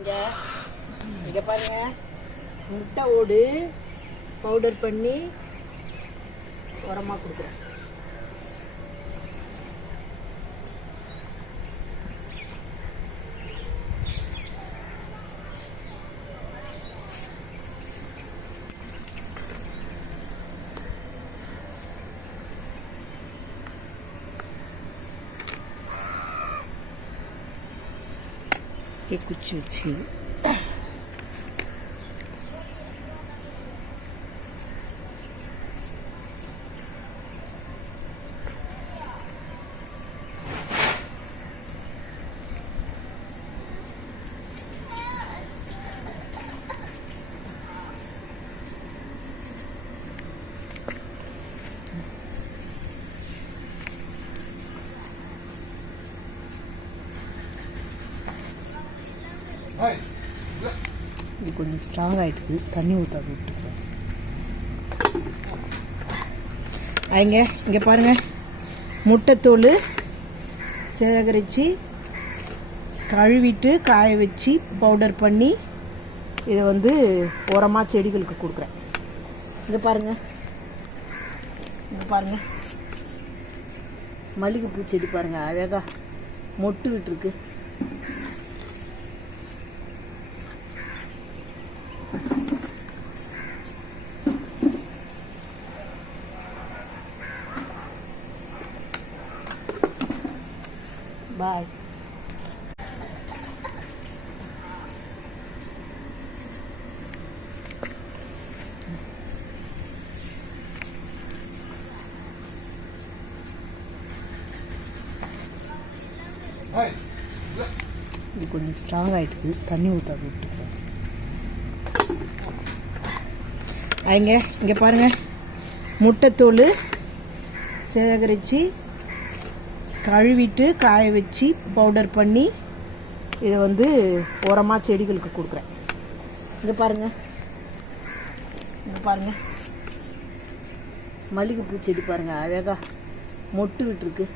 இங்கே பாருங்க, முட்டை ஓடு பவுடர் பண்ணி உரமாக கொடுக்குறேன். குச்சி வச்சு இது கொஞ்சம் ஸ்ட்ராங் ஆகிட்டு தண்ணி ஊற்றாது விட்டுருக்கேன். இங்கே பாருங்கள், முட்டைத்தோல் சேகரித்து கழுவிட்டு காய வச்சு பவுடர் பண்ணி இதை வந்து உரமாக செடிகளுக்கு கொடுக்குறேன். இங்கே பாருங்கள், மல்லிகைப்பூ செடி பாருங்கள், அழகாக மொட்டு விட்டுருக்கு. பாய். இது கொஞ்சம் ஸ்ட்ராங் ஆகிட்டு தண்ணி ஊற்றாது விட்டுருக்கேன். இங்கே பாருங்கள், முட்டைத்தோல் சேகரித்து கழுவிட்டு காய வச்சு பவுடர் பண்ணி இதை வந்து உரமாக செடிகளுக்கு கொடுக்குறேன். இங்கே பாருங்கள், மல்லிகைப்பூ செடி பாருங்கள், அழகாக மொட்டு விட்டுருக்கு.